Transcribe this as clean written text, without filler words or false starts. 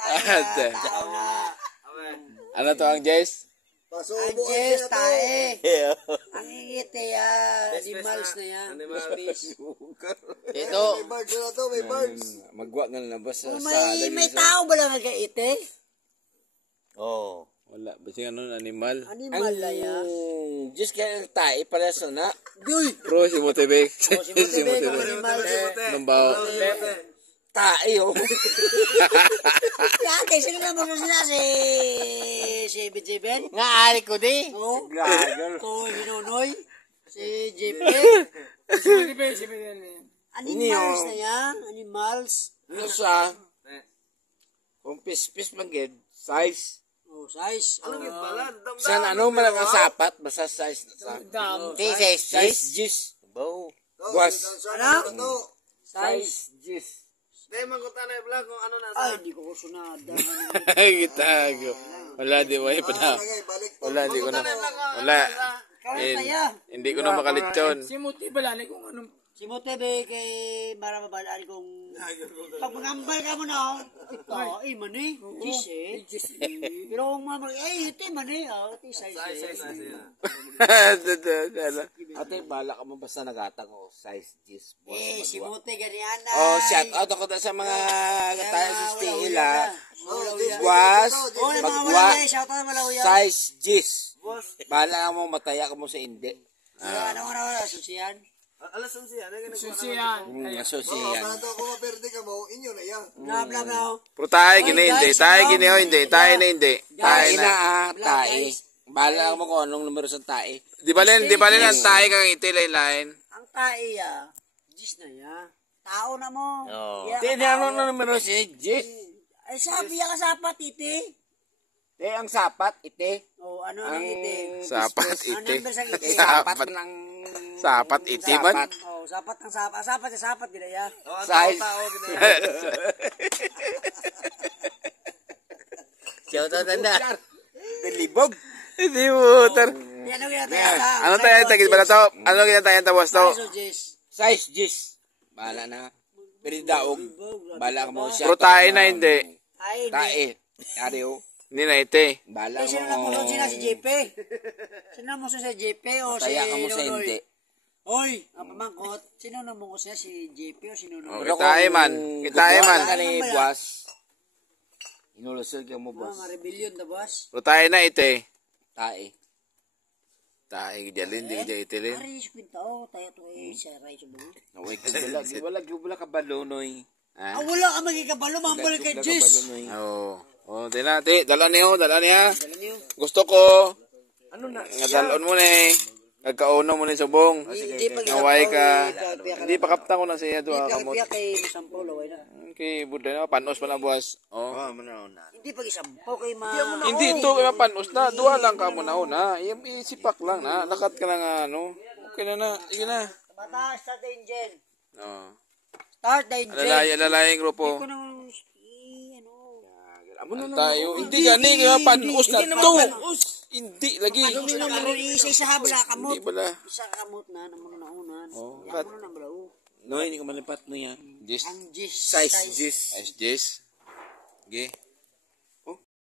Tao na. Ano to ang Jess? Ang Jess, tae. Ang ingiti yan. Animals na yan. Ito. May birds na to, may birds. Magwa na labas sa May tao ba lang nag-iiti? Oo. Wala. Basta ano, animal. Animal na yan. Diyos kaya ang tae para sa na. Duy! Bro, si Motebek. Si Motebek, Motebek. animal. Nambaw. Tae, oh. Dati, sino na mo sila si BJB? Nga, ari ko di. Oo. Gagal. Ito, Hinunoy. Si JP. Animals na yan. Animals. Ano siya? Kung pis-pis man gid, size. Oh, size. Ano yung pala? San ano man ang sapat, basta size na sa. Size gis. Bow. Buwas. Ano? Size gis. Dahil mangkutan na yung vlog kung ano na. Ay, hindi ko kusunada. Gitago. Wala di way pa na. Wala di ko na. Wala. Hindi ko na makalitsyon. Si Muti balani kung anong Si Motebe kay marababalaan kong pag magambal ka mo na, ito, ay mani, Jis Pero kung mamag, ay ito mani, ito size. Ate, bala ka mo basta nagata ko, size gis. Si Mote ganyan na. Oh, shout out ako sa mga tayo sa stila. Buwas, magwa, size gis. Bala mo, mataya ka mo sa hindi. Ano, susiyan? Alas 11 yan. susiyan. Asosyan. Para to kung maperde ka mo, inyo na yan. Bla bla. Pero tayo gini hindi, tayo gini o hindi, tayo na hindi. Tayo na tayo. Bala mo kung anong numero sa tayo. Di ba rin ang tayo kang itilayin? Ang tae Jis na ya. Tao na mo. Di ano na numero si Jis? Ay sabi ya kasapat iti. Ang sapat, ite. Oh, ano ang iti? Sapat, Ano ite. ang sang iti? Sapat ng... Sapat, ite man? Oh, sapat ng sapat. Sapat gina ya. Size. Siya ito tanda. Dilibog. Hindi mo, tar. Ano tayo, tagit ba na to? Ano ginatayan tapos to? Size, Jis. Bahala na. Pero daog. Bahala ka mo siya. Pero tayo na hindi. Tae. Yari o. Hindi na ite. Bala mo. Sino na mo sila si JP? Sino mo si JP o si Kaya ka mo sa hindi. Hoy, pamangkot. Sino na mo siya si JP o sino na mo? Kitae man. Kitae man. Kani buwas. Inulusog ka mo buwas. Mga rebellion na boss. Pero tayo na ite. Tae. Tae. Gijalin. Di ka itilin. Aris kwinta o. Tayo to sa ray sa buwan. Naway wala kabalo noy. Wala ka magigabalo. Mambal kay Jis. Oo. Oh, dala niyo. Gusto ko. Ano na? Ngadalon mo na eh. Nagkauno mo na sa bong. Naway ka. Hindi pa kapta ko na siya doon. Hindi kay Sampaw laway na. Okay, buda na. Panos pa na buwas. Oh. Hindi pag Sampaw kay Hindi ito kaya panos na. Duwa lang ka mo na una. Isipak lang na. Lakat ka na ano. Okay na na. Sige na. Bata, start the engine. Oh. Start the engine. Alalayang grupo. Iko nang Tayo. Hindi gani. Kaya panos na to. Hindi lagi. ano na naman isa habla kamot. Hindi bala. Isa kamot na naman naunan. Oh, Yan mo na balaw. no, hindi ko malipat no yan. Ang Jis. Size Jis. Size Jis. Okay.